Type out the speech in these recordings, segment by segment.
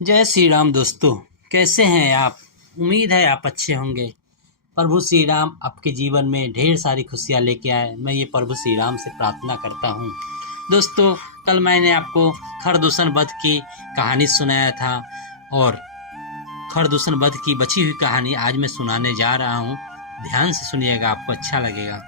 जय श्री राम दोस्तों। कैसे हैं आप? उम्मीद है आप अच्छे होंगे। प्रभु श्री राम आपके जीवन में ढेर सारी खुशियां लेके आए, मैं ये प्रभु श्री राम से प्रार्थना करता हूँ। दोस्तों, कल मैंने आपको खरदूषण वध की कहानी सुनाया था और खरदूषण वध की बची हुई कहानी आज मैं सुनाने जा रहा हूँ। ध्यान से सुनिएगा, आपको अच्छा लगेगा।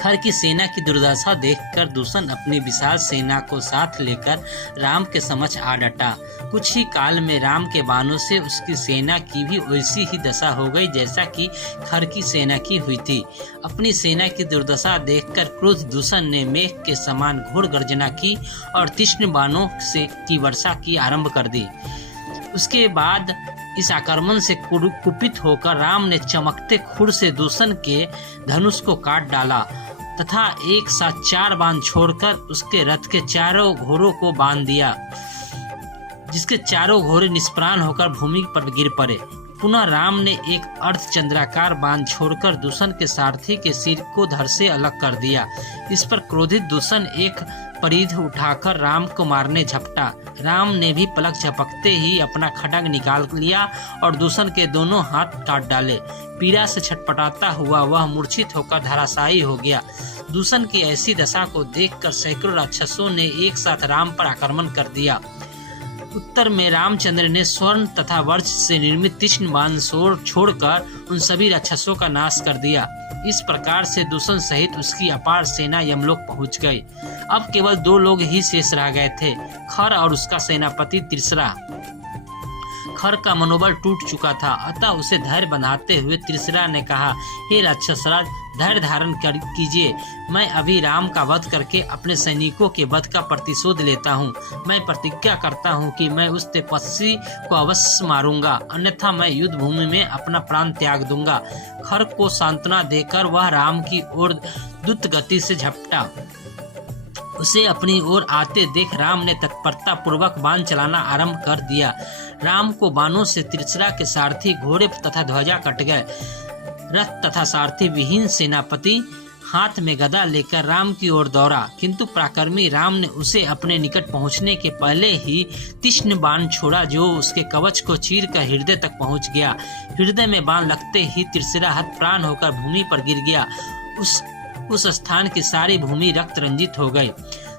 खर की सेना की दुर्दशा देखकर दूषण अपनी विशाल सेना को साथ लेकर राम के समक्ष आ डटा। कुछ ही काल में राम के बाणों से उसकी सेना की भी वैसी ही दशा हो गई जैसा कि खर की सेना की हुई थी। अपनी सेना की दुर्दशा देखकर क्रुद्ध दूषण ने मेघ के समान घोर गर्जना की और तीक्ष्ण बाणों से की वर्षा की आरंभ कर दी। उसके बाद इस आक्रमण से कुपित होकर राम ने चमकते खुर से दूषण के धनुष को काट डाला तथा एक साथ 4 बाण छोड़कर उसके रथ के चारों घोड़ों को बांध दिया, जिसके चारों घोड़े निष्प्राण होकर भूमि पर गिर पड़े। पुनः राम ने एक अर्धचंद्राकार बाण छोड़कर दूषण के सारथी के सिर को धड़ से अलग कर दिया। इस पर क्रोधित दूषण एक परिध उठाकर राम को मारने झपटा। राम ने भी पलक झपकते ही अपना खड्ग निकाल लिया और दूषण के दोनों हाथ काट डाले। पीड़ा से छटपटाता हुआ वह मूर्छित होकर धराशायी हो गया। दूषण की ऐसी दशा को देखकर सैकड़ों राक्षसों ने एक साथ राम पर आक्रमण कर दिया। उत्तर में रामचंद्र ने स्वर्ण तथा वज्र से निर्मित तीक्ष्ण बाण छोड़कर उन सभी राक्षसों का नाश कर दिया। इस प्रकार से दूषण सहित उसकी अपार सेना यमलोक पहुंच गई। अब केवल 2 लोग ही शेष रह गए थे, खर और उसका सेनापति त्रिशरा। खर का मनोबल टूट चुका था, अतः उसे धैर्य बंधाते हुए त्रिशरा ने कहा, हे राक्षसराज, धैर्य धारण कीजिए। मैं अभी राम का वध करके अपने सैनिकों के वध का प्रतिशोध लेता हूँ। मैं प्रतिज्ञा करता हूँ कि मैं उस तपस्वी को अवश्य मारूंगा, अन्यथा मैं युद्ध भूमि में अपना प्राण त्याग दूंगा। खर को सांत्वना देकर वह राम की ओर द्रुत गति से झपटा। उसे अपनी ओर आते देख राम ने तत्परता पूर्वक बाण चलाना आरंभ कर दिया। राम को बाणों से त्रिशरा के सारथी घोड़े तथा ध्वजा कट गए। रथ तथा सारथी विहीन सेनापति हाथ में गदा लेकर राम की ओर दौड़ा, किंतु पराक्रमी राम ने उसे अपने निकट पहुंचने के पहले ही तीक्ष्ण बाण छोड़ा, जो उसके कवच को चीरकर हृदय तक पहुंच गया। हृदय में बाण लगते ही त्रिशरा हत प्राण होकर भूमि पर गिर गया। उस स्थान की सारी भूमि रक्त रंजित हो गई।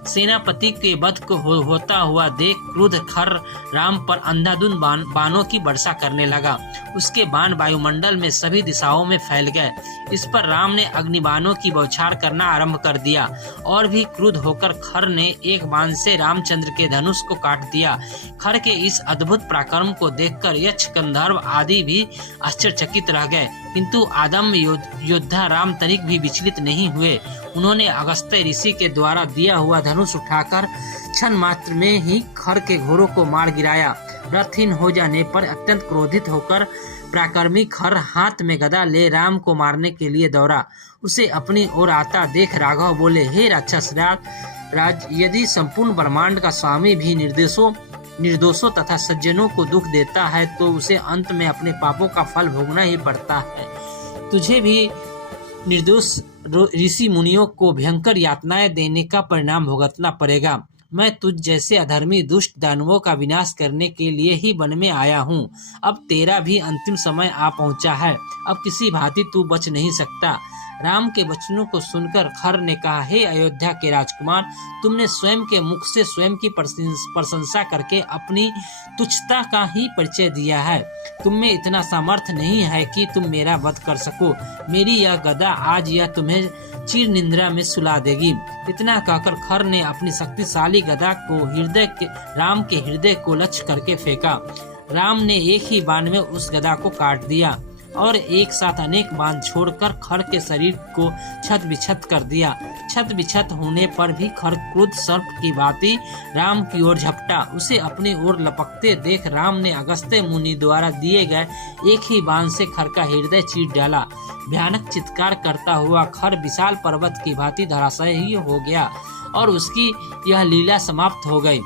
सेनापति के वध को होता हुआ देख क्रुद्ध खर राम पर अंधाधुंध बाणों की वर्षा करने लगा। उसके बाण वायुमंडल में सभी दिशाओं में फैल गए। इस पर राम ने अग्निबाणों की बौछार करना आरंभ कर दिया और भी क्रुद्ध होकर खर ने एक बाण से रामचंद्र के धनुष को काट दिया। खर के इस अद्भुत पराक्रम को देखकर यक्ष, गंधर्व आदि भी आश्चर्यचकित रह गए, किंतु आदम्य योद्धा राम तनिक भी विचलित नहीं हुए। उन्होंने अगस्त्य ऋषि के द्वारा दिया हुआ धनुष उठाकर क्षण मात्र में ही खर के घोड़ों को मार गिराया। रथहीन हो जाने पर अत्यंत क्रोधित होकर पराक्रमी खर हाथ में गदा ले राम को मारने के लिए दौड़ा। उसे अपनी ओर आता देख राघव बोले, हे राक्षस राज, यदि संपूर्ण ब्रह्मांड का स्वामी भी निर्दोषों तथा सज्जनों को दुख देता है तो उसे अंत में अपने पापों का फल भोगना ही पड़ता है। तुझे भी निर्दोष ऋषि मुनियों को भयंकर यातनाएं देने का परिणाम भुगतना पड़ेगा। मैं तुझ जैसे अधर्मी दुष्ट दानवों का विनाश करने के लिए ही वन में आया हूँ। अब तेरा भी अंतिम समय आ पहुँचा है। अब किसी भांति तू बच नहीं सकता। राम के वचनों को सुनकर खर ने कहा, हे अयोध्या के राजकुमार, तुमने स्वयं के मुख से स्वयं की प्रशंसा करके अपनी तुच्छता का ही परिचय दिया है। तुम में इतना सामर्थ्य नहीं है कि तुम मेरा वध कर सको। मेरी यह गदा आज यह तुम्हें चिर निंद्रा में सुला देगी। इतना कहकर खर ने अपनी शक्तिशाली गदा को राम के हृदय को लक्ष्य करके फेंका। राम ने एक ही बाण में उस गदा को काट दिया और एक साथ अनेक बाण छोड़कर खर के शरीर को छत बिछत कर दिया। छत बिछत होने पर भी खर क्रुद्ध सर्प की भांति राम की ओर झपटा। उसे अपनी ओर लपकते देख राम ने अगस्त्य मुनि द्वारा दिए गए एक ही बाण से खर का हृदय चीर डाला। भयानक चित्कार करता हुआ खर विशाल पर्वत की भांति धराशायी हो गया और उसकी यह लीला समाप्त हो गई।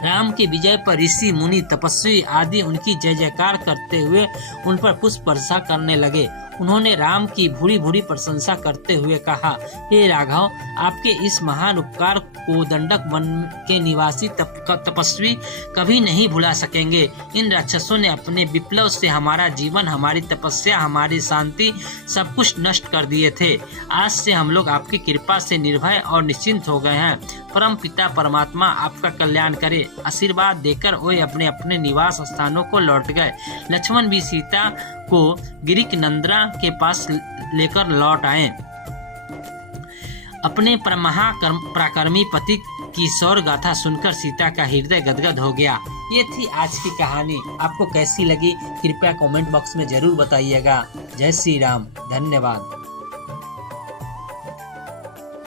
राम की विजय पर ऋषि मुनि तपस्वी आदि उनकी जय जयकार करते हुए उन पर पुष्प वर्षा करने लगे। उन्होंने राम की भूरी भूरी प्रशंसा करते हुए कहा, हे राघव, आपके इस महान उपकार को दंडक वन के निवासी तपस्वी कभी नहीं भुला सकेंगे। इन राक्षसों ने अपने विप्लव से हमारा जीवन, हमारी तपस्या, हमारी शांति सब कुछ नष्ट कर दिए थे। आज से हम लोग आपकी कृपा से निर्भय और निश्चिंत हो गए हैं। परम पिता परमात्मा आपका कल्याण करे। आशीर्वाद देकर वे अपने अपने निवास स्थानों को लौट गए। लक्ष्मण भी सीता को गिरिक नंदरा के पास लेकर लौट आए। अपने पराक्रमी पति की शौर्य गाथा सुनकर सीता का हृदय गदगद हो गया। ये थी आज की कहानी। आपको कैसी लगी कृपया कमेंट बॉक्स में जरूर बताइएगा। जय श्री राम। धन्यवाद।